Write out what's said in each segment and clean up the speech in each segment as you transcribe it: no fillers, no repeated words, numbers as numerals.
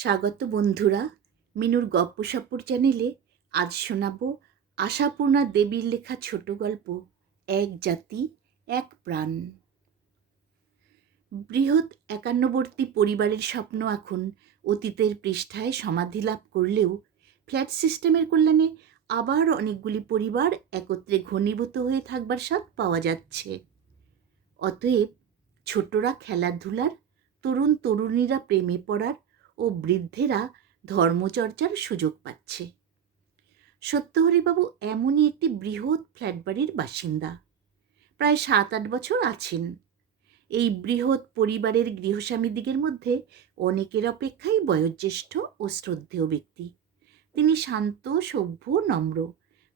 স্বাগত বন্ধুরা, মিনুর গপ্পসপ্পর চ্যানেলে আজ শোনাবো আশাপূর্ণা দেবীর লেখা ছোট গল্প এক জাতি এক প্রাণ। বৃহৎ একান্নবর্তী পরিবারের স্বপ্ন এখন অতীতের পৃষ্ঠায় সমাধি লাভ করলেও ফ্ল্যাট সিস্টেমের কল্যাণে আবার অনেকগুলি পরিবার একত্রে ঘনীভূত হয়ে থাকবার স্বাদ পাওয়া যাচ্ছে। অতএব ছোটরা খেলাধুলার, তরুণ তরুণীরা প্রেমে পড়ার ও বৃদ্ধেরা ধর্মচর্চার সুযোগ পাচ্ছে। সত্যহরিবাবু এমনই একটি বৃহৎ ফ্ল্যাট বাড়ির বাসিন্দা। প্রায় 7-8 বছর আছেন। এই বৃহৎ পরিবারের গৃহস্বামীদিগের মধ্যে অনেকের অপেক্ষাই বয়োজ্যেষ্ঠ ও শ্রদ্ধেয় ব্যক্তি। তিনি শান্ত, সভ্য, নম্র,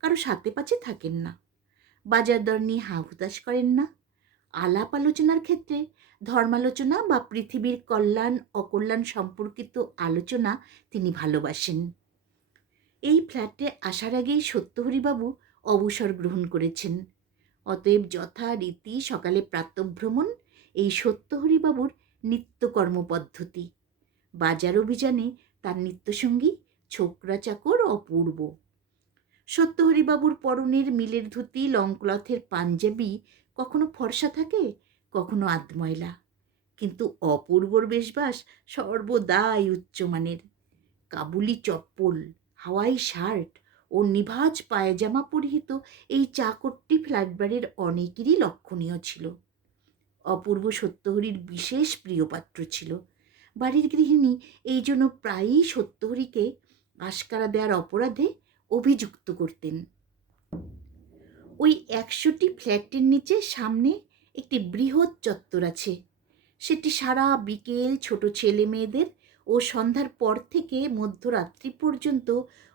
কারো সাথে পাচে থাকেন না, বাজার দর নিয়ে হাহুতাশ করেন না। আলাপ আলোচনার ক্ষেত্রে ধর্মালোচনা বা পৃথিবীর কল্যাণ অকল্যাণ সম্পর্কিত আলোচনা তিনি ভালোবাসেন। এই ফ্ল্যাটে আসার আগেই সত্যহরিবাবু অবসর গ্রহণ করেছেন। অতএব যথারীতি সকালে প্রাতঃভ্রমণ এই সত্যহরিবাবুর নিত্যকর্ম পদ্ধতি। বাজার অভিযানে তার নিত্যসঙ্গী ছোকরা চাকর অপূর্ব। সত্যহরিবাবুর পরনের মিলের ধুতি, লং ক্লথের পাঞ্জাবি কখনো ফর্সা থাকে, কখনো আধময়লা, কিন্তু অপূর্বর বেশবাস সর্বদাই উচ্চমানের। কাবুলি চপ্পল, হাওয়াই শার্ট ও নিভাজ পায়জামা পরিহিত এই চাকরটি ফ্ল্যাটবাড়ির অনেকেরই লক্ষণীয় ছিল। অপূর্ব সত্যহরির বিশেষ প্রিয়পাত্র ছিল। বাড়ির গৃহিণী এই জন্য প্রায়ই সত্যহরিকে আশকারা দেওয়ার অপরাধে অভিযুক্ত করতেন। ওই 100টি ফ্ল্যাটের নিচে সামনে একটি বৃহৎ চত্বর আছে। সেটি সারা বিকেল ছোট ছেলে মেয়েদের ও সন্ধ্যার পর থেকে মধ্যরাত্রি পর্যন্ত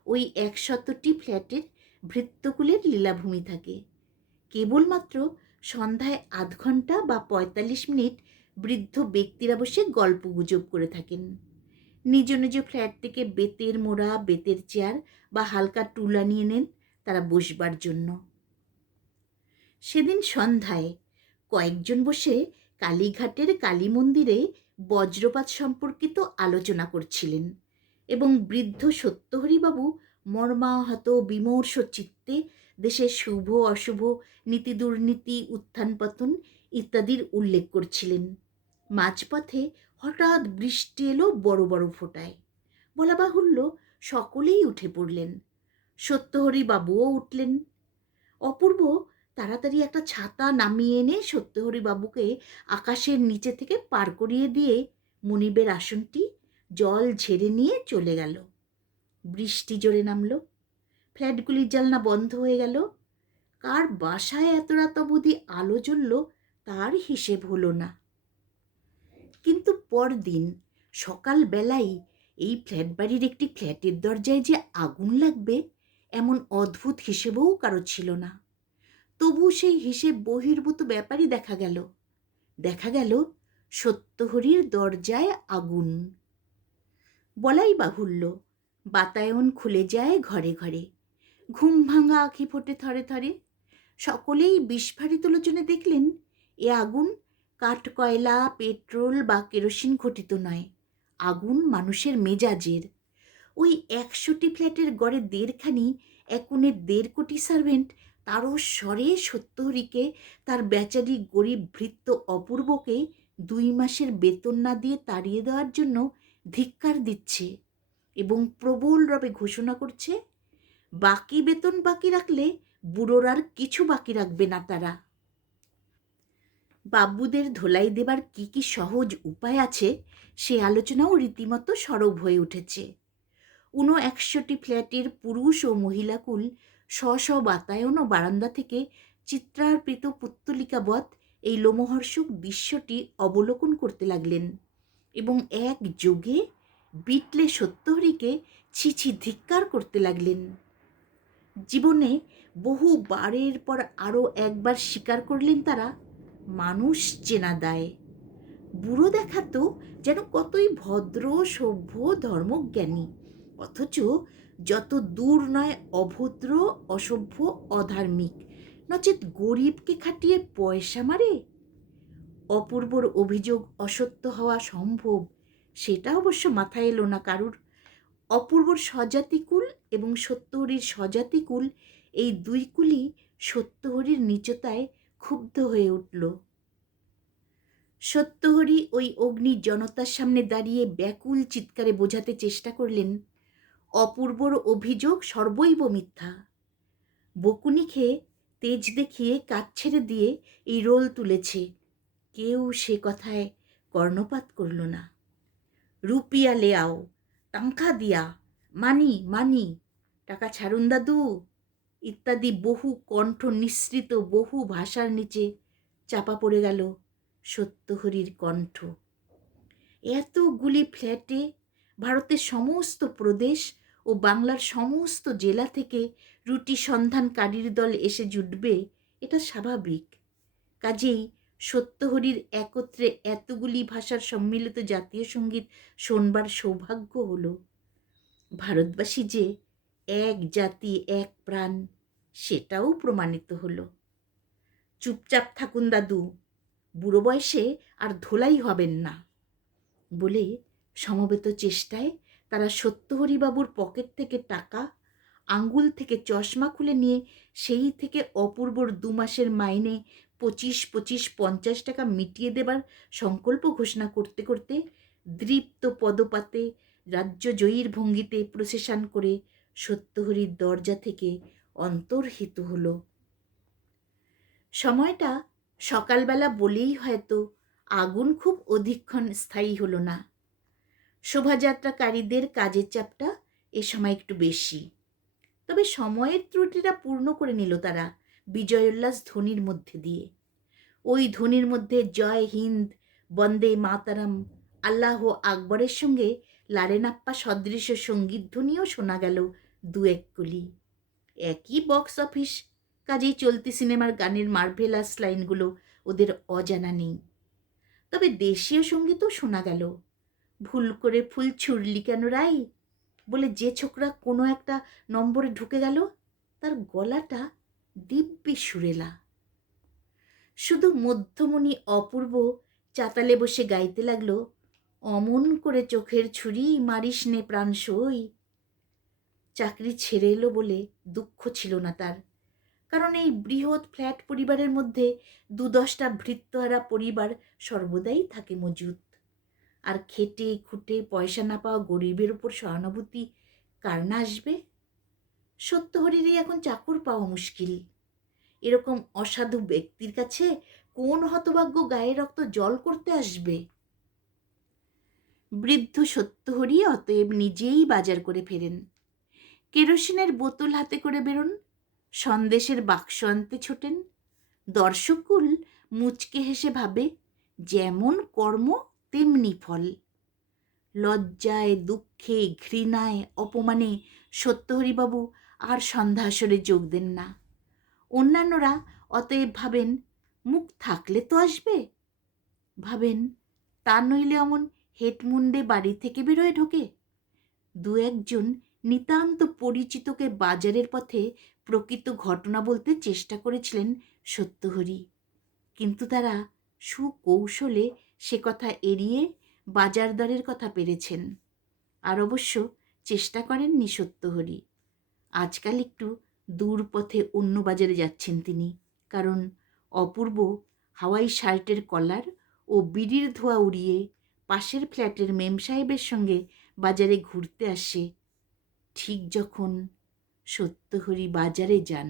ওই 100টি ফ্ল্যাটের ভৃত্যকুলের লীলাভূমি থাকে। কেবলমাত্র সন্ধ্যায় আধ ঘন্টা বা 45 মিনিট বৃদ্ধ ব্যক্তিরা বসে গল্প গুজব করে থাকেন। নিজ নিজ ফ্ল্যাট থেকে বেতের মোড়া, বেতের চেয়ার বা হালকা টুলা নিয়ে নেন তারা বসবার জন্য। সেদিন সন্ধ্যায় কয়েকজন বসে কালীঘাটের কালী মন্দিরে বজ্রপাত সম্পর্কিত আলোচনা করছিলেন এবং বৃদ্ধ সত্যহরিবাবু মর্মাহত বিমর্ষ চিত্তে দেশের শুভ অশুভ, নীতি দুর্নীতি, উত্থান পতন ইত্যাদির উল্লেখ করছিলেন। মাঝপথে হঠাৎ বৃষ্টি এলো বড় বড় ফোঁটায়। বলা বাহুল্য, সকলেই উঠে পড়লেন। সত্যহরিবাবুও উঠলেন। অপূর্ব তাড়াতাড়ি একটা ছাতা নামিয়ে এনে সত্যহরিবাবুকে আকাশের নিচে থেকে পার করিয়ে দিয়ে মনিবের আসনটি জল ঝেড়ে নিয়ে চলে গেল। বৃষ্টি জোরে নামল। ফ্ল্যাটগুলির জানলা বন্ধ হয়ে গেল। কার বাসায় এত রাত অবধি আলো জ্বলল তার হিসেব হলো না। কিন্তু পরদিন সকালবেলায় এই ফ্ল্যাট বাড়ির একটি ফ্ল্যাটের দরজায় যে আগুন লাগবে এমন অদ্ভুত হিসেবেও কারো ছিল না। তবু সেই হিসেব বহির্ভূত ব্যাপারই দেখা গেল সত্যহরির দরজায় আগুন। বলাই বাহুল্য, বাতায়ন খুলে যায় ঘরে ঘরে। ঘুম ভাঙা আঁখি ফোটে থরে থরে। সকলেই বিস্ফারিত লোচনে দেখলেন এ আগুন কাঠ কয়লা, পেট্রোল বা কেরোসিন ঘটিত নয়। আগুন মানুষের মেজাজের। ওই 100টি ফ্ল্যাটের গড়ে 1.5খানি, এক কোণে 1.5 কোটি সার্ভেন্ট তারও স্বরে সত্যহরিকে, তার বেচারি গরিব ভৃত্য অপূর্বকে 2 মাসের বেতন না দিয়ে তাড়িয়ে দেওয়ার জন্য ধিক্কার দিচ্ছে এবং প্রবল রবে ঘোষণা করছে, বাকি বেতন বাকি রাখলে বুড়োর আর কিছু বাকি রাখবে না তারা। বাবুদের ধোলাই দেবার কি সহজ উপায় আছে সে আলোচনাও রীতিমতো সরব হয়ে উঠেছে। 100টি ফ্ল্যাটের পুরুষ ও মহিলাকুল স্ব বাতায়ন ও বারান্দা থেকে চিত্রার্পিত পুত্তলিকাবৎ এই লোমহর্ষক দৃশ্যটি অবলোকন করতে লাগলেন এবং একযোগে বিটলে সত্যহরিকে ছি ধিক্কার করতে লাগলেন। জীবনে বহু বারের পর আরও একবার স্বীকার করলেন তারা, মানুষ চেনা দায়। বুড়ো দেখাতো যেন কতই ভদ্র, সভ্য, ধর্মজ্ঞানী, অথচ যত দূর নয় অভদ্র, অসভ্য, অধার্মিক, নচেত গরিবকে খাটিয়ে পয়সা মারে। অপূর্বর অভিযোগ অসত্য হওয়া সম্ভব সেটা অবশ্য মাথায় এলো না কারুর। অপূর্বর স্বজাতিকুল এবং সত্যহরির স্বজাতিকুল, এই দুই কুলই সত্যহরির নীচতায় ক্ষুব্ধ হয়ে উঠল। সত্যহরি ওই অগ্নির জনতার সামনে দাঁড়িয়ে ব্যাকুল চিৎকারে বোঝাতে চেষ্টা করলেন, অপূর্বর অভিযোগ সর্বৈব মিথ্যা। বকুনি খেয়ে তেজ দেখিয়ে কাজ ছেড়ে দিয়ে এই রোল তুলেছে। কেউ সে কথায় কর্ণপাত করল না। রুপিয়া লে আও, তাঙ্কা দিয়া, মানি মানি, টাকা ছাড়ুন দাদু ইত্যাদি বহু কণ্ঠ নিঃসৃত বহু ভাষার নিচে চাপা পড়ে গেল সত্যহরির কণ্ঠ। এতগুলি ফ্ল্যাটে ভারতের সমস্ত প্রদেশ ও বাংলার সমস্ত জেলা থেকে রুটি সন্ধানকারীর দল এসে জুটবে, এটা স্বাভাবিক। কাজেই সত্যহরির একত্রে এতগুলি ভাষার সম্মিলিত জাতীয় সঙ্গীত শোনবার সৌভাগ্য হলো। ভারতবাসী যে এক জাতি এক প্রাণ, সেটাও প্রমাণিত হলো। চুপচাপ থাকুন দাদু, বুড়ো বয়সে আর ধোলাই হবেন না বলে সমবেত চেষ্টায় তারা সত্যহরিবাবুর পকেট থেকে টাকা, আঙ্গুল থেকে চশমা খুলে নিয়ে সেই থেকে অপূর্বর 2 মাসের মাইনে 25-50 টাকা মিটিয়ে দেবার সংকল্প ঘোষণা করতে করতে দৃপ্ত পদপাতে রাজ্যজয়ীর ভঙ্গিতে প্রসেশন করে সত্যহরির দরজা থেকে অন্তর্হিত হলো। সময়টা সকালবেলা বলেই হয়তো আগুন খুব অধিকক্ষণ স্থায়ী হলো না। শোভাযাত্রাকারীদের কাজের চাপটা এ সময় একটু বেশি, তবে সময়ের ত্রুটিটা পূর্ণ করে নিল তারা বিজয়োল্লাস ধ্বনির মধ্যে দিয়ে। ওই ধ্বনির মধ্যে জয় হিন্দ, বন্দে মাতারাম, আল্লাহ আকবরের সঙ্গে লারেনাপ্পা সদৃশ সঙ্গীত ধ্বনিও শোনা গেল 2-1 কলি। একই বক্স অফিস, কাজেই চলতি সিনেমার গানের মার্ভেলাস লাইনগুলো ওদের অজানা নেই। তবে দেশীয় সঙ্গীতও শোনা গেল। ভুল করে ফুল ছুড়লি কেন রাই বলে যে ছোকরা কোনো একটা নম্বরে ঢুকে গেল, তার গলাটা দিব্যি সুরেলা। শুধু মধ্যমণি অপূর্ব চাতালে বসে গাইতে লাগলো, অমন করে চোখের ছুরি মারিস নে প্রাণ সই। চাকরি ছেড়ে এলো বলে দুঃখ ছিল না তার, কারণ এই বৃহৎ ফ্ল্যাট পরিবারের মধ্যে 2-10টা ভৃত্যহারা পরিবার সর্বদাই থাকে মজুত। আর খেটে খুঁটে পয়সা না পাওয়া গরিবের উপর সহানুভূতি কার না আসবে? সত্যহরিরই এখন চাকর পাওয়া মুশকিল। এরকম অসাধু ব্যক্তির কাছে কোন হতভাগ্য গায়ে রক্ত জল করতে আসবে? বৃদ্ধ সত্যহরি অতএব নিজেই বাজার করে ফেরেন। কেরোসিনের বোতল হাতে করে বেরোন, সন্দেশের বাক্স আনতে ছোটেন। দর্শককুল মুচকে হেসে ভাবে, যেমন কর্ম তেমনি ফল। লজ্জায়, দুঃখে, ঘৃণায়, অপমানে সত্যহরিবাবু আর সন্ধ্যা আসরে যোগ দেন না। অন্যান্যরা অতএব ভাবেন, মুখ থাকলে তো আসবে। ভাবেন, তা নইলে অমন হেটমুন্ডে বাড়ি থেকে বেরোয় ঢোকে। 2-1 জন নিতান্ত পরিচিতকে বাজারের পথে প্রকৃত ঘটনা বলতে চেষ্টা করেছিলেন সত্যহরি, কিন্তু তারা সুকৌশলে সে কথা এড়িয়ে বাজার দরের কথা পেরেছেন। আর অবশ্য চেষ্টা করেননি সত্যহরি। আজকাল একটু দূর পথে অন্য বাজারে যাচ্ছেন তিনি, কারণ অপূর্ব হাওয়াই শার্টের কলার ও বিড়ির ধোঁয়া উড়িয়ে পাশের ফ্ল্যাটের মেম সাহেবের সঙ্গে বাজারে ঘুরতে আসে, ঠিক যখন সত্যহরি বাজারে যান।